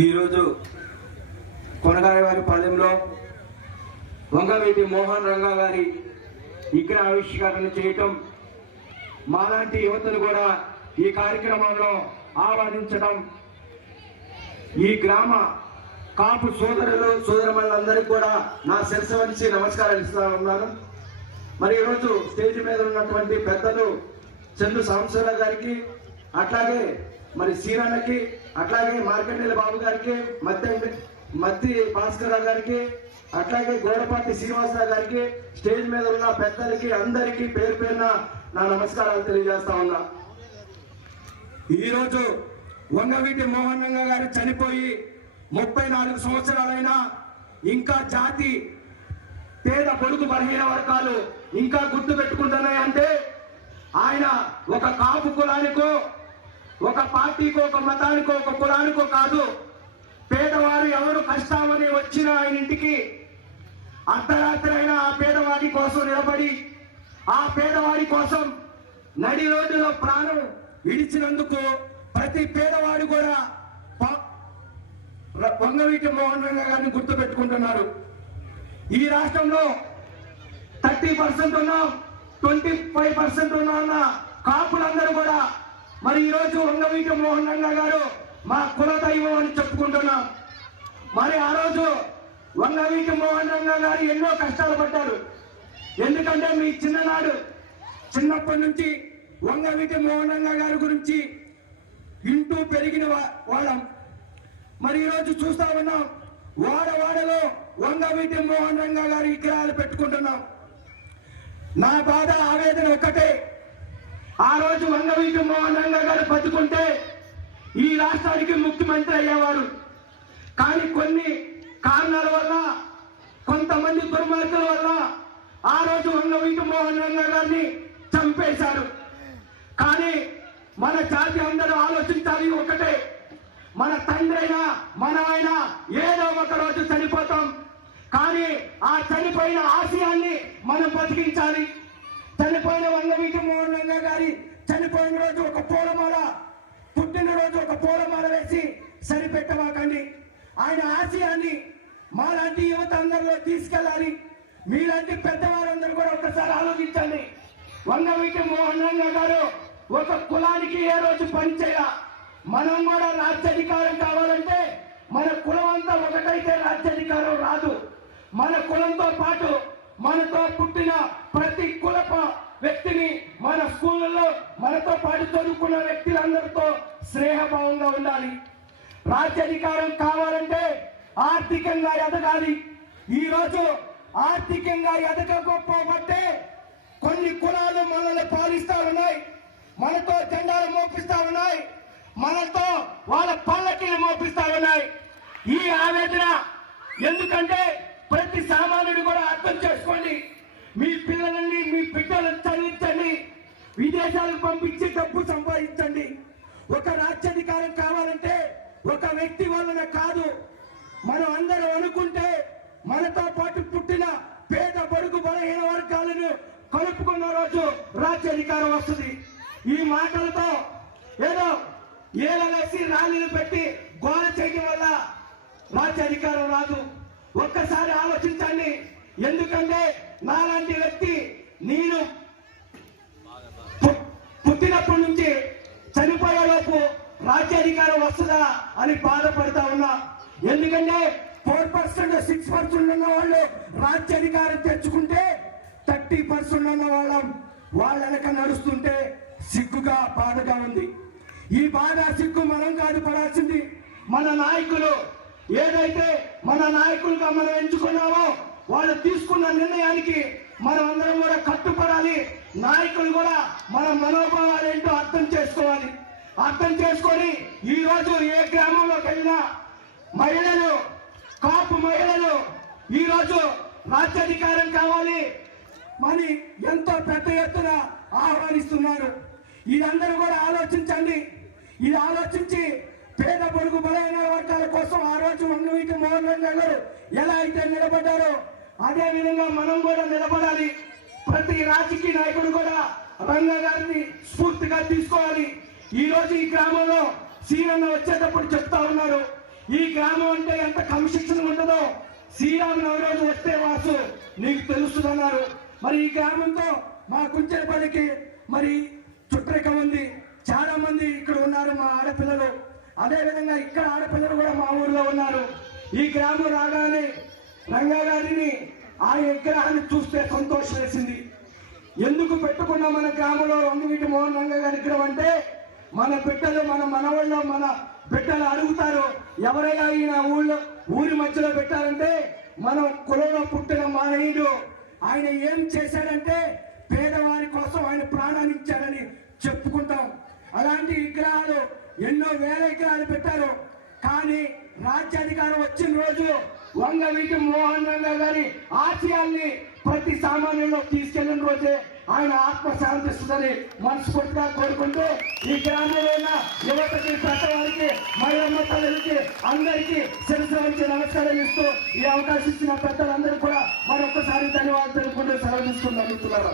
ఈరోజు కొనగాయవారి పాలెంలో వంగవీటి మోహన్ రంగా గారి విగ్రహ ఆవిష్కరణ చేయటం, మాలాంటి యువతను కూడా ఈ కార్యక్రమంలో ఆహ్వానించడం, ఈ గ్రామ కాపు సోదరులు సోదరులందరికీ కూడా నా శిరస్సు వంచి నమస్కారాలు ఇస్తా ఉన్నాను. మరి ఈరోజు స్టేజ్ మీద ఉన్నటువంటి పెద్దలు చందు సాంబశివరావు గారికి, అట్లాగే మరి సీరన్నకి, అట్లాగే మార్కండేల బాబు గారికి, మత్తి భాస్కరరావు గారికి, అట్లాగే గోడపాటి శ్రీనివాసరావు గారికి, స్టేజ్ మీద ఉన్న పెద్దలకి అందరికీ పేరు పేరున నా నమస్కారాలు తెలియజేస్తా ఉన్నా. ఈరోజు వంగవీటి మోహన్ రంగా గారు చనిపోయి 34 సంవత్సరాలైనా ఇంకా జాతి పేద పొడుగు బలహీన వర్గాలు ఇంకా గుర్తు పెట్టుకుంటున్నాయంటే ఆయన ఒక కాపు కులానికో, ఒక పార్టీకో, ఒక మతానికో, ఒక కులానికో కాదు. పేదవారు ఎవరు కష్టామని వచ్చిన ఆయన ఇంటికి అర్ధరాత్రి అయినా ఆ పేదవాడి కోసం నిలబడి, ఆ పేదవాడి కోసం నడి రోడ్డులో ప్రాణం విడిచినందుకు ప్రతి పేదవాడు కూడా వంగవీటి మోహన్ రంగా గారిని గుర్తు పెట్టుకుంటున్నారు. ఈ రాష్ట్రంలో 30% ఉన్నాం, 25% ఉన్న కాపులందరూ కూడా మరి ఈరోజు వంగవీటి మోహన్ రంగా గారు మా కులదైవం అని చెప్పుకుంటున్నాం. మరి ఆ రోజు వంగవీటి మోహన్ రంగా గారు ఎన్నో కష్టాలు పడ్డారు. ఎందుకంటే మీ చిన్నప్పటి నుంచి వంగవీటి మోహన్ రంగా గారి గురించి వింటూ పెరిగిన వాళ్ళం. మరి ఈరోజు చూస్తా ఉన్నాం, వాడవాడలో వంగవీటి మోహన్ రంగా గారి విగ్రహాలు పెట్టుకుంటున్నాం. నా బాధ ఆవేదన ఒక్కటే, ఆ రోజు వంగవీటి మోహన్ రంగా గారు బతుకుంటే ఈ రాష్ట్రానికి ముఖ్యమంత్రి అయ్యేవారు. కానీ కొన్ని కారణాల వల్ల, కొంతమంది దుర్మార్గుల వల్ల ఆ రోజు వంగవీటి మోహన్ రంగా గారిని చంపేశారు. కానీ మన జాతి అందరూ ఆలోచించాలి ఒకటే, మన తండ్రి అయినా మనమైనా ఏదో ఒక రోజు చనిపోతాం. కానీ ఆ చనిపోయిన ఆశయాన్ని మనం బతికించాలి. చనిపోయిన వంగవీటి మోహన్ రంగా గారి చనిపోయిన రోజు ఒక పూలమాల, పుట్టినరోజు ఒక పూలమాల వేసి సరిపెట్టమాకండి. ఆయన ఆశయాన్ని మాలాంటి యువత అందరిలో తీసుకెళ్ళాలి. మీలాంటి పెద్దవారందరూ కూడా ఒకసారి ఆలోచించండి. వంగవీటి మోహన్ రంగా గారు ఒక కులానికి ఏ రోజు పనిచేయాల. మనం కూడా రాజ్యాధికారం కావాలంటే మన కులం అంతా ఒకటైతే రాజ్యాధికారం రాదు. మన కులంతో పాటు మనతో పుట్టిన ప్రతి కులప వ్యక్తిని మన స్కూళ్ళలో మనతో పాటు చదువుకున్న వ్యక్తులందరితో స్నేహభావంగా ఉండాలి. రాజ్యాధికారం కావాలంటే ఆర్థికంగా ఎదగాలి. ఈరోజు ఆర్థికంగా ఎదగకపోబట్టే కొన్ని కులాలు మనల్ని పాలిస్తా ఉన్నాయి, మనతో జెండాలు మోపిస్తా ఉన్నాయి, మనతో వాళ్ళ పల్లకీలు మోపిస్తా ఉన్నాయి. ఈ ఆవేదన ఎందుకంటే ప్రతి సామాన్యుడు కూడా అర్థం చేసుకోండి. మీ పిల్లలని, మీ బిడ్డలను చదివించండి, విదేశాలకు పంపించి డబ్బు సంపాదించండి. ఒక రాజ్యాధికారం కావాలంటే ఒక వ్యక్తి వలన కాదు. మనం అందరం అనుకుంటే మనతో పాటు పుట్టిన పేద బడుగు బలహీన వర్గాలను కలుపుకున్న రోజు రాజ్యాధికారం వస్తుంది. ఈ మాటలతో ఏదో ఏలవేసి ర్యాలీలు పెట్టి గోల చేయడం వల్ల రాజ్యాధికారం రాదు. ఒక్కసారి ఆలోచించండి. ఎందుకంటే నాలాంటి వ్యక్తి నేను పుట్టినప్పటి నుంచి చనిపోయేలోపు రాజ్యాధికారం వస్తుందా అని బాధపడతా ఉన్నా. ఎందుకంటే 4%, 6% ఉన్న వాళ్ళు రాజ్యాధికారం తెచ్చుకుంటే 30% ఉన్న వాళ్ళ వెనక నడుస్తుంటే సిగ్గుగా బాధగా ఉంది. ఈ బాధ సిగ్గు మనం కాదు పడాల్సింది. మన నాయకులు ఏదైతే మన నాయకులుగా మనం ఎంచుకున్నామో వాళ్ళు తీసుకున్న నిర్ణయానికి మనం అందరం కూడా కట్టుపడాలి. నాయకులు కూడా మన మనోభావాలు ఏంటో అర్థం చేసుకోవాలి. అర్థం చేసుకొని ఈ రోజు ఏ గ్రామంలోకి వెళ్ళినా మహిళలు, కాపు మహిళలు ఈరోజు రాజ్యాధికారం కావాలి అని ఎంతో పెద్ద ఎత్తున ఆహ్వానిస్తున్నారు. ఇదందరూ కూడా ఆలోచించండి. ఇది ఆలోచించి పేద పొరుగు బలైన వర్గాల కోసం ఆ రోజు వంగవీటి మోహన్ రంగా గారు ఎలా అయితే నిలబడ్డారో అదే విధంగా మనం కూడా నిలబడాలి. ప్రతి రాజకీయ నాయకుడు కూడా రంగా గారిని స్ఫూర్తిగా తీసుకోవాలి. ఈ రోజు ఈ గ్రామంలో సీనన్న వచ్చేటప్పుడు చెప్తా ఉన్నారు, ఈ గ్రామం అంటే ఎంత క్రమశిక్షణ ఉంటుందో శ్రీరామనవరాజు వస్తే వాసు నీకు తెలుస్తుందన్నారు. మరి ఈ గ్రామంతో మా కుంచెరపల్లికి మరి చుట్టరికం ఉంది. చాలా మంది ఇక్కడ ఉన్నారు మా ఆడపిల్లలు. అదేవిధంగా ఇక్కడ ఆడపిల్లలు కూడా మా ఊర్లో ఉన్నారు. ఈ గ్రామం రాగానే రంగా గారిని ఆ విగ్రహాన్ని చూస్తే సంతోషం వేసింది. ఎందుకు పెట్టుకున్న మన గ్రామంలో వంగవీటి మోహన్ రంగా గారి విగ్రహం అంటే మన బిడ్డలు మన మనవాళ్ళు మన బిడ్డలు అడుగుతారు, ఎవరైనా ఈయన ఊరి మధ్యలో పెట్టారంటే మనం కులంలో పుట్టిన మానవుడు ఆయన ఏం చేశాడంటే పేదవారి కోసం ఆయన ప్రాణాన్ని ఇచ్చాడని చెప్పుకుంటాం. అలాంటి విగ్రహాలు ఎన్నో వేల విగ్రహాలు పెట్టారు. కానీ రాజ్యాధికారం వచ్చిన రోజు వంగవీటి మోహన్ రంగా గారి ఆశయాల్ని ప్రతి సామాన్యంలో తీసుకెళ్లిన రోజే ఆయన ఆత్మ శాంతిస్తుందని మనస్ఫూర్తిగా కోరుకుంటూ ఈ గ్రామంలో యువతకి పెద్దవారికి మహిళమ్మ తల్లికి అందరికీ శిరస్సు వచ్చి నమస్కారం ఇస్తూ ఈ అవకాశం ఇచ్చిన పెద్దలందరూ కూడా మరొకసారి ధన్యవాదాలు తెలుపుకుంటూ సెలవు తీసుకుంటారు.